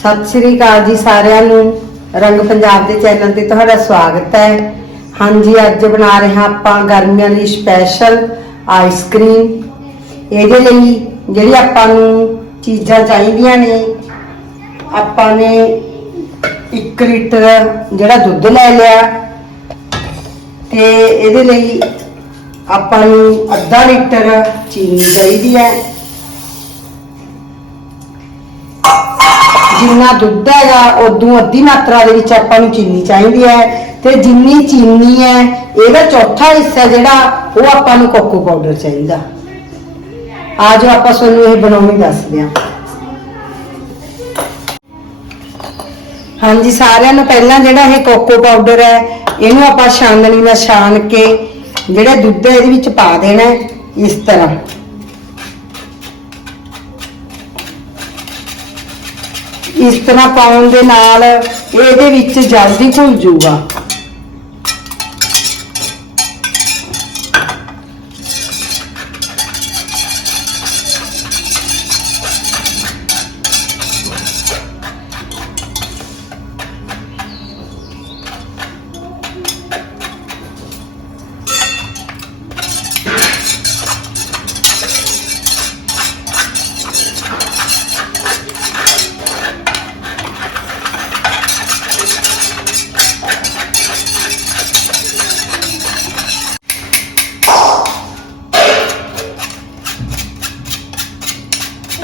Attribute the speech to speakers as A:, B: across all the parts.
A: ਸਤਿ ਸ਼੍ਰੀ ਅਕਾਲ ਜੀ ਸਾਰਿਆਂ ਨੂੰ। ਰੰਗ ਪੰਜਾਬ ਦੇ ਚੈਨਲ ਤੇ ਤੁਹਾਡਾ ਸਵਾਗਤ ਹੈ। ਹਾਂਜੀ, ਅੱਜ ਬਣਾ ਰਹੇ ਹਾਂ ਆਪਾਂ ਗਰਮੀਆਂ ਲਈ ਸਪੈਸ਼ਲ ਆਈਸਕ੍ਰੀਮ ਇਹਦੇ ਲਈ ਜਿਹੜੀ ਆਪਾਂ ਨੂੰ ਚੀਜ਼ਾਂ ਚਾਹੀਦੀਆਂ ਨੇ, ਆਪਾਂ ਨੇ 1 ਲੀਟਰ ਜਿਹੜਾ ਦੁੱਧ ਲੈ ਲਿਆ। ਤੇ ਇਹਦੇ ਲਈ ਆਪਾਂ ਨੂੰ ਅੱਧਾ ਲੀਟਰ ਚੀਨੀ ਚਾਹੀਦੀ ਹੈ। ਜਿੰਨਾ ਦੁੱਧ ਹੈਗਾ, ਉਦੋਂ ਅੱਧੀ ਮਾਤਰਾ ਦੇ ਵਿੱਚ ਆਪਾਂ ਨੂੰ ਚੀਨੀ ਚਾਹੀਦੀ ਹੈ। ਤੇ ਜਿੰਨੀ ਚੀਨੀ ਹੈ, ਇਹਦਾ ਚੌਥਾ ਹਿੱਸਾ ਜਿਹੜਾ, ਉਹ ਆਪਾਂ ਨੂੰ ਕੋਕੋ ਪਾਊਡਰ ਚਾਹੀਦਾ। ਆ ਜੋ ਆਪਾਂ ਤੁਹਾਨੂੰ ਇਹ ਬਣਾਉਣੀ ਦੱਸਦੇ ਹਾਂ। ਹਾਂਜੀ, ਸਾਰਿਆਂ ਨੂੰ ਪਹਿਲਾਂ ਜਿਹੜਾ ਇਹ ਕੋਕੋ ਪਾਊਡਰ ਹੈ, ਇਹਨੂੰ ਆਪਾਂ ਛਾਨਣੀ ਨਾਲ ਛਾਨ ਕੇ, ਜਿਹੜਾ ਦੁੱਧ ਹੈ, ਇਹਦੇ ਵਿੱਚ ਪਾ ਦੇਣਾ ਇਸ ਤਰ੍ਹਾਂ। ਇਸ ਤਰ੍ਹਾਂ ਪਾਉਣ ਦੇ ਨਾਲ ਇਹਦੇ ਵਿੱਚ ਜਲਦੀ ਘੁਲ ਜਾਊਗਾ।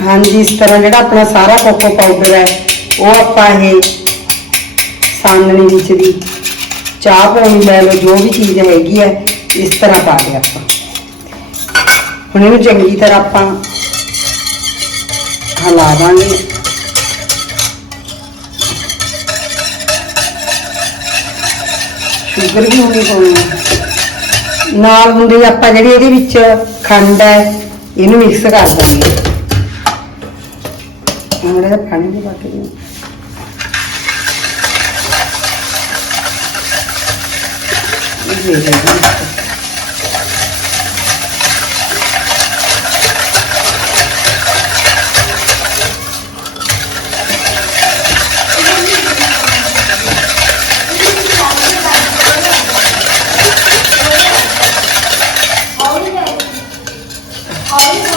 A: ਹਾਂਜੀ, ਇਸ ਤਰ੍ਹਾਂ ਜਿਹੜਾ ਆਪਣਾ ਸਾਰਾ ਕੋਕੋ ਪਾਊਡਰ ਹੈ, ਉਹ ਆਪਾਂ ਇਹ ਸਾਨਣੀ ਵਿੱਚ ਦੀ ਚਾਹ ਪਾਉਣੀ ਲੈ ਲਓ, ਜੋ ਵੀ ਚੀਜ਼ ਹੈਗੀ ਹੈ, ਇਸ ਤਰ੍ਹਾਂ ਪਾ ਦੇ ਆਪਾਂ। ਹੁਣ ਇਹਨੂੰ ਚੰਗੀ ਤਰ੍ਹਾਂ ਆਪਾਂ ਹਿਲਾ ਸ਼ੂਗਰ ਵੀ ਹੋਣੀ ਪਾਉਣੀ ਨਾਲ ਹੁੰਦੀ ਆਪਾਂ ਜਿਹੜੀ ਇਹਦੇ ਵਿੱਚ ਖੰਡ ਹੈ, ਇਹਨੂੰ ਮਿਕਸ ਕਰ ਦਾਂਗੇ। ਥੋੜਾ ਜਿਹਾ ਪਾਣੀ ਵੀ ਪਾ ਕੇ ਦਿਓ ਇਹ ਦੇ ਦੇ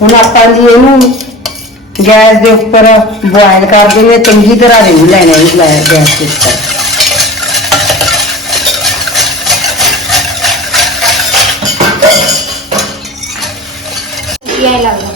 A: ਹੁਣ ਆਪਾਂ ਜੀ ਇਹਨੂੰ ਗੈਸ ਦੇ ਉੱਪਰ ਬੋਇਲ ਕਰ ਦੇਣੇ ਚੰਗੀ ਤਰ੍ਹਾਂ ਨਹੀਂ ਲੈਣਾ ਇਹ ਗੈਸ ਦੇ ਉੱਪਰ।
B: ਇਹ ਲੱਗਦਾ।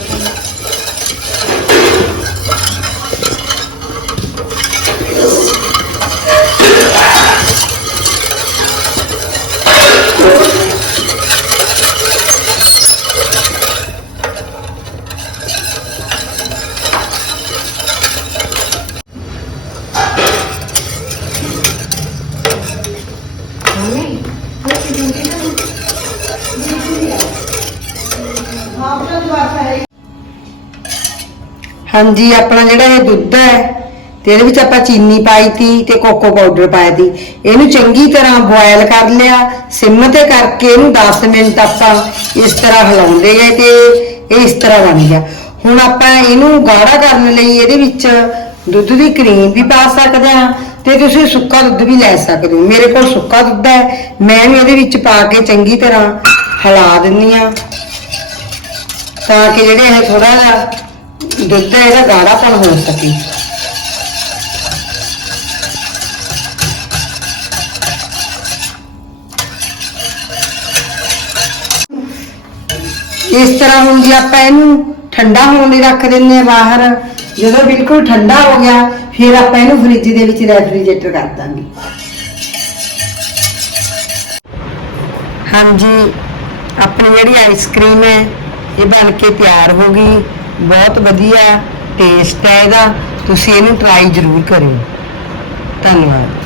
A: ਹਾਂਜੀ, ਆਪਣਾ ਜਿਹੜਾ ਇਹ ਦੁੱਧ ਹੈ ਤੇ ਇਹਦੇ ਵਿੱਚ ਆਪਾਂ ਚੀਨੀ ਪਾਈ ਤੀ ਤੇ ਕੋਕੋ ਪਾਊਡਰ ਪਾਇਆ ਤੀ। ਇਹਨੂੰ ਚੰਗੀ ਤਰ੍ਹਾਂ ਬੋਇਲ ਕਰ ਲਿਆ, ਸਿਮ ਤੇ ਕਰਕੇ ਇਹਨੂੰ 10 ਮਿੰਟ ਆਪਾਂ ਇਸ ਤਰ੍ਹਾਂ ਹਿਲਾਉਂਦੇ ਗਏ ਤੇ ਇਹ ਇਸ ਤਰ੍ਹਾਂ ਬਣ ਗਿਆ। ਹੁਣ ਆਪਾਂ ਇਹਨੂੰ ਗਾੜਾ ਕਰਨ ਲਈ ਇਹਦੇ ਵਿੱਚ ਦੁੱਧ ਦੀ ਕਰੀਮ ਵੀ ਪਾ ਸਕਦੇ ਹਾਂ ਤੇ ਤੁਸੀਂ ਸੁੱਕਾ ਦੁੱਧ ਵੀ ਲੈ ਸਕਦੇ ਹੋ। ਮੇਰੇ ਕੋਲ ਸੁੱਕਾ ਦੁੱਧ ਹੈ, ਮੈਂ ਵੀ ਇਹਦੇ ਵਿੱਚ ਪਾ ਕੇ ਚੰਗੀ ਤਰ੍ਹਾਂ ਹਿਲਾ ਦਿੰਨੀ ਆ ਤਾਂ ਕਿ ਜਿਹੜੇ ਇਹ ਥੋੜਾ ਜਿਹਾ ਦੁੱਧ ਹੈ ਇਹਦਾ ਗਾੜਾਪਣ ਹੋ ਸਕੇ। ਇਸ ਤਰ੍ਹਾਂ ਹੁਣ ਜੀ ਆਪਾਂ ਇਹਨੂੰ ਠੰਡਾ ਹੋਣ ਲਈ ਰੱਖ ਦਿੰਨੇ ਆ ਬਾਹਰ, ਜਦੋਂ ਬਿਲਕੁਲ ਠੰਡਾ ਹੋ ਗਿਆ, ਫਿਰ ਆਪਾਂ ਇਹਨੂੰ ਫ੍ਰਿਜ ਦੇ ਵਿੱਚ ਰੈਫਰੀਜਰੇਟਰ ਕਰ ਦਾਂਗੇ। ਹਾਂਜੀ, ਆਪਣੀ ਜਿਹੜੀ ਆਈਸਕ੍ਰੀਮ ਹੈ, ਇਹ ਬਣ ਕੇ ਤਿਆਰ ਹੋ ਗਈ। ਬਹੁਤ ਵਧੀਆ ਟੇਸਟ ਹੈ ਇਹਦਾ। ਤੁਸੀਂ ਇਹਨੂੰ ਟਰਾਈ ਜ਼ਰੂਰ ਕਰਿਓ। ਧੰਨਵਾਦ।